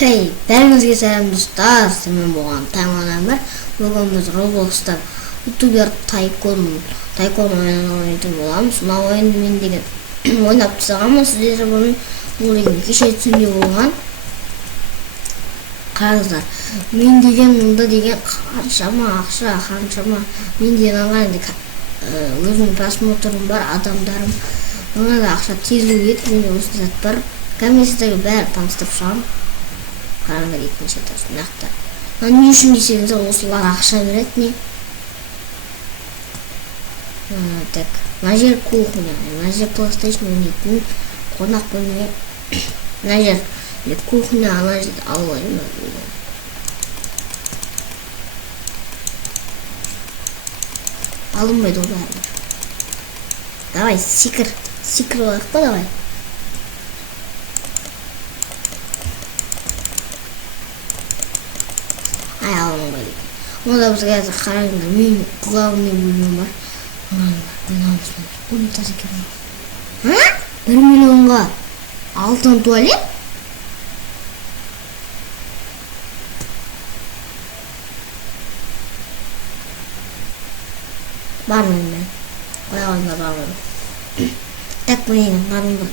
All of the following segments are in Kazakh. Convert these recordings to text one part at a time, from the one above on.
Hey, бәріңізге сәлем достар, мен болған Тайман бар. Бүгін біз Roblox'та ютубер Тайкон ойнайтын боламыз. Мына ойынды мен деген ойнап тастағанмын. Сіздер бұны бұл деген кеше түсінде болған. Қараңыздар, мен деген мұнда деген қаншама ақша, мен деген алған өзімнің просмотрым бар, адамдарым. Мұна да ақша тезілу ет, менде осы зат бар. Комиссиядағы бәрі таныстырып шығамын. Қараңдар екінші етасың нақты. Не үшін десеңіздер, осылар ақша береді не? Так, мына жер кухня, мына жер PlayStation ойнайтын қонақ бөлме. Мына жер кухня, ана жерде алайын. Алынбайды ол бәрі. Давай, секір алайық па, давай. Алынбайды. Онда бізге әзір қараңдар, мен главный бөлмем бар. Мен алысым. Унитаз екен. 1 миллионға алтын туалет? Бармын мен. Қойғанда бармын. Так менің бармын бар.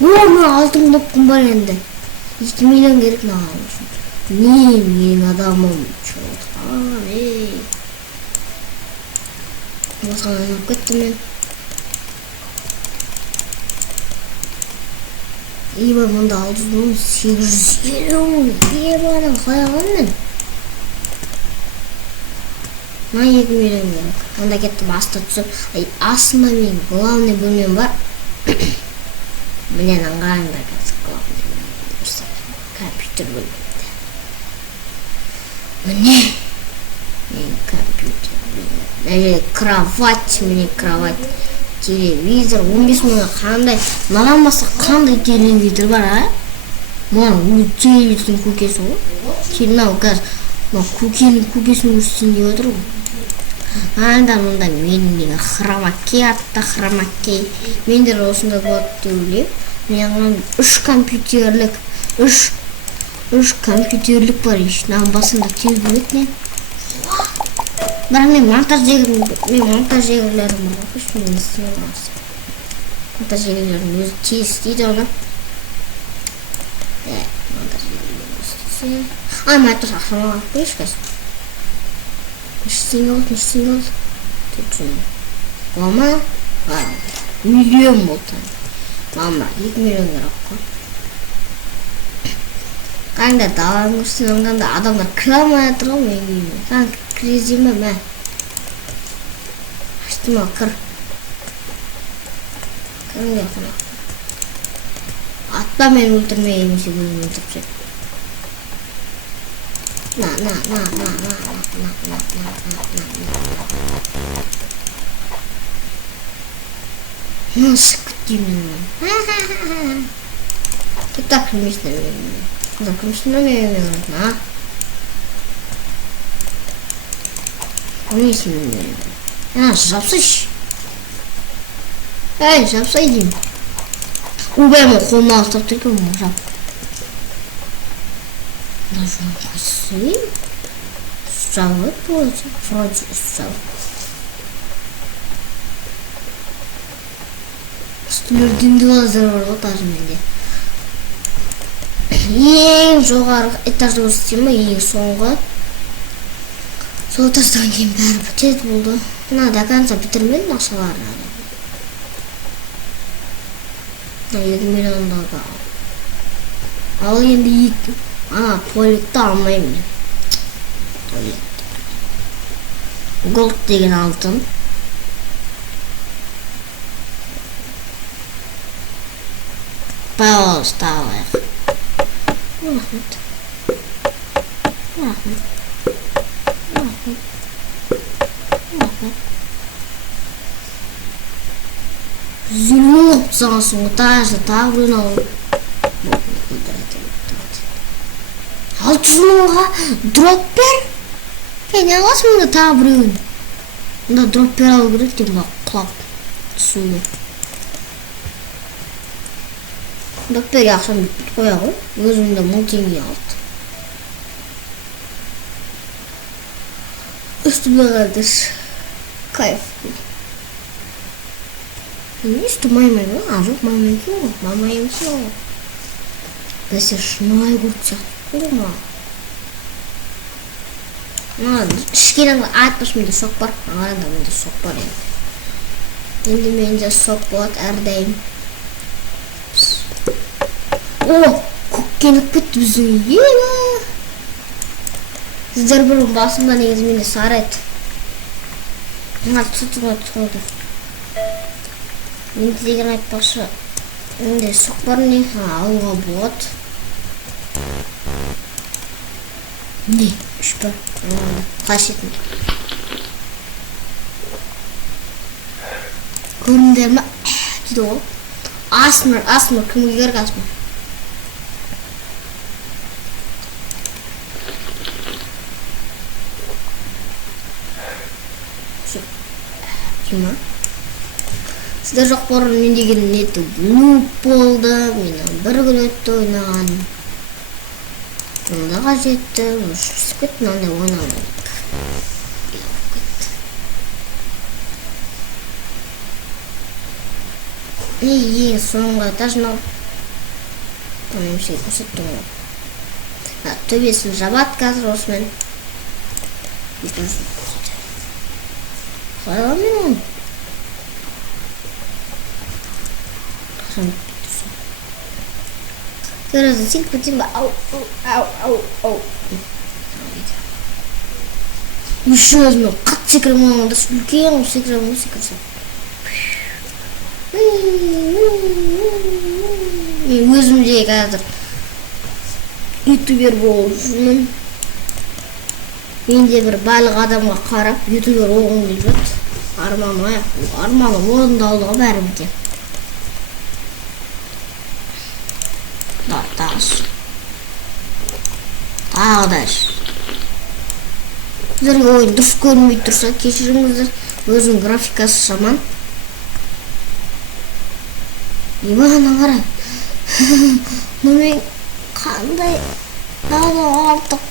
Мен алтын допқым бар енді. 2 миллион керек маған үшін. Не менің адамым чоғытқан, Осыған айнап кетті мен. Ебай, мұнда 600,850 ебаның қойған мен. Мына 2 миллион керек. Онда кетті басты түсіп. Астында мен главный бөлмем бар. Менен аңғарыңдар қазір главный бөлмем. Компьютер бөлмемде. Мне компьютер бөлмем. Кровать, мне кровать. Телевизор. 15 мыңға қандай. Маған баса қандай телевизор бар, а? Маған телевизордың көкесі ғой. Келмау қазір. Көкенің көкесін көрсетсін деп отыр ғой. Аңдар мұнда менің деген хромакей атты хромакей. Мендер осында болады деп ойлаймын. Мен 3 компьютерлік бар еш. Нағын басында тез бөлет не? Бірақ мен монтаж жегілерім бар. Үш мен істемем басы. Монтаж жегілерім өзі тез істейді оны. Монтаж жегілерім өзі істейді. Мен айтыр ақшама алып қойыш қазір. Нешсен олды. Мама, миллион болды. Мама, 2 миллион керек қой. Қаңда даланың көрсен оңданда адамдар кіре алмай жатыр ғой мен үйіме. Саған кірезі ме мә? Аштым ал кір. Кіріңде қонақ. Атпа мен өлтірмей емесе өзім өлтіріп жеп. Насып күттеймін мен. Тіпті кірмесіне беремін. Куда кірмесіне беремін, а? Кірмесіне беремін. Жапсайш. Жапсай деймін. Убайма қолма астап тұрып мұң жап. Даже косы. Справа против. Вроде справа. Стулердің лазер бар ғой тажы менде. Ең жоғары этажды көрсетейін ба, ең соңғы. Сол этаждан кейін бәрі бітеді болды. Мына до конца бітірмедім ақшаларын. 2 миллионда да. Ал енді 2. Туалетті алмаймын мен. Туалет. Голд деген алтын. Пожалуйста, алайық. Рахмет. Зұлып саған соңғы тағы біреуін алып. 600 мыңға дроп бер. Не аласың мұнда тағы біреуін? Мұнда дроп бер алу керек деп құлап түсуге. доптерге акчамды бүтүп коягы. Өзүмдө 1000 теңге алды. Üstüme kaldır. Kayıp. Üstü maymayı mı? Yok maymayı yok. Maymayı yok. Бәсе шынай көртсек болма. Кішкене айтпаш менде шок бар. Ағаранда менде шок бар енді. Енді менде шок болады әрдайым. О, көккеніп кетті біздің үйге. Сіздер бұрын басымда негізі менде сары еді. Тұтып. Менде деген айтпақшы. Менде шок бар не? Алуға болады. Не? Үш бар. Қашетін. Көріндер ма? Дейді ол. Асмыр. Кімге керек асмыр? Кима? Сіздер жоқ бұрын мен деген неті нуб болды. Мен бір күн өтті ойнаған. Онда қажетті. Шүрсіп кетті, мынандай ойнамадық. Ең соңғы этажын алып. Емшей көрсеттім ғой. Төбесін жабады қазір осымен. Қалай мен оны? Terus silip-silip au. Мышызмын қатты секірем оңында үлкен секірем. Мен өзімде қазір ютубер болып жүрмін. Менде бір барлық адамға қарап ютубер болғым келіп жатыр. Арманым орындалды ғой бәрімізде. Тағдаш. Сіздерге ойын дұрыс көрінбей тұрса кешіріңіздер. Өзінің графикасы жаман. Имана қара. Мен қандай алдық.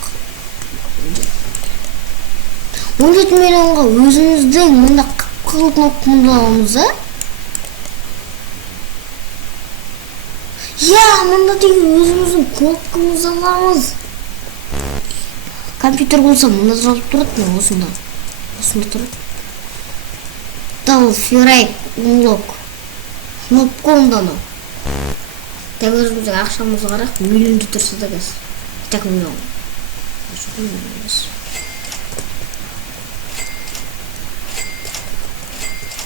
17 миллионға өзіміздің мұнда қылтын құндағымыз, а? Мұнда деген өзіміздің кнопкамыз аламыз. Компьютер болса мұнда жазылып тұрады, мен осында тұрады. Дал ферайк унлок. Кнопка онданы. Так өзіміздің ақшамызға қарақ, миллионды тұрса да кәз. Так миллион.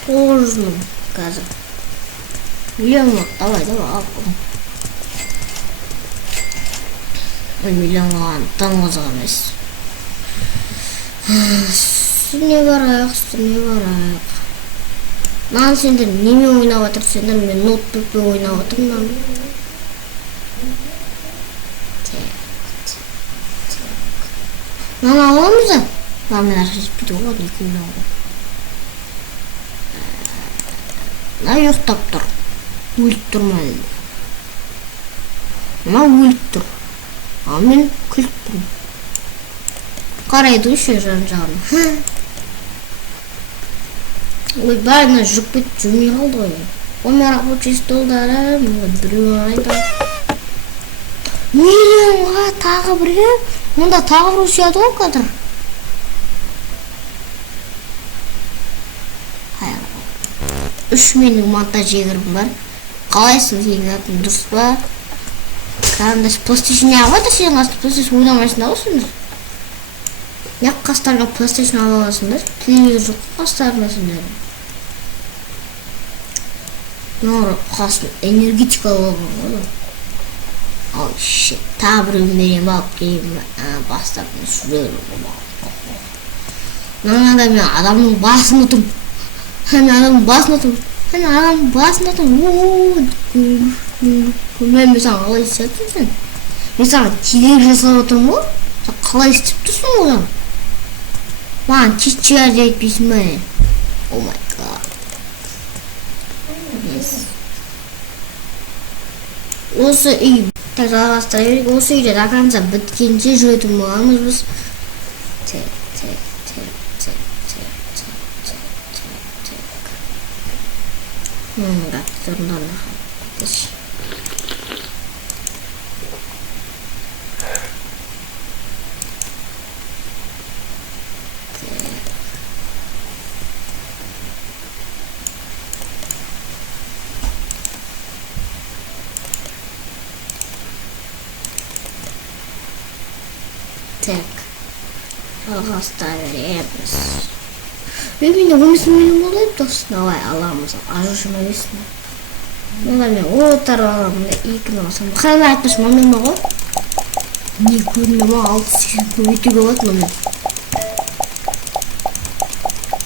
Тоғызның қазір. Миллион ма? Давай, алып. Миллионға таң қызық емес. Үстіне барайық. Нан сендер неме ойнап атыр? Сендер мен ноутбукпен ойнап атырмын. Нан аламыз да? Мен арқа жетпейді ғой, не күнді ауыр. Мына ұйықтап тұр. Өліп тұрмайды. Мына өліп тұр. Мен күліп тұрмын. Қарайды үші жан-жағын. Ой, бәріне жүк бет жүрмей қалды ғой. Мен рабочий столдары, біреу айда. Миллионға тағы бірге, онда тағы бір ұсияды ғой қадыр. 3 менің монтаж егірім бар. Қалайсың егірім дұрыс ба? Қарындаш PlayStation алады сен қасында PlayStation ойнамайсың аласыңдар. Яқ қастарға PlayStation аласыңдар. Телевизор жоқ қастарына сендер. Норы қасын энергетика болған ғой. Ой, shit. Тағы біреуін берем алып келейін. Бастапын сүрелі. Наңада мен адамның басында тұрмын. Адамның басында тұрмын. Мен саған қалай істеп сен? Мен саған телек жасап отырмын ғой? Сен қалай істеп тұрсың одан? Маған чичер жетпейсің бе? О май гад. осы үй так жалғастыра берейік. Осы үйде до конца біткенше жүретін боламыз біз. Kaptırdan arkadaş. Так. Жалғастыра береміз. Мен өмісіммен болайып дос. Давай аламыз. Ажушыма бесін. Онда мен оттар аламын да 2-ні басам. Қалай айтпаш мамема ғой? Не көріне ма 6-8 өте болады мамем.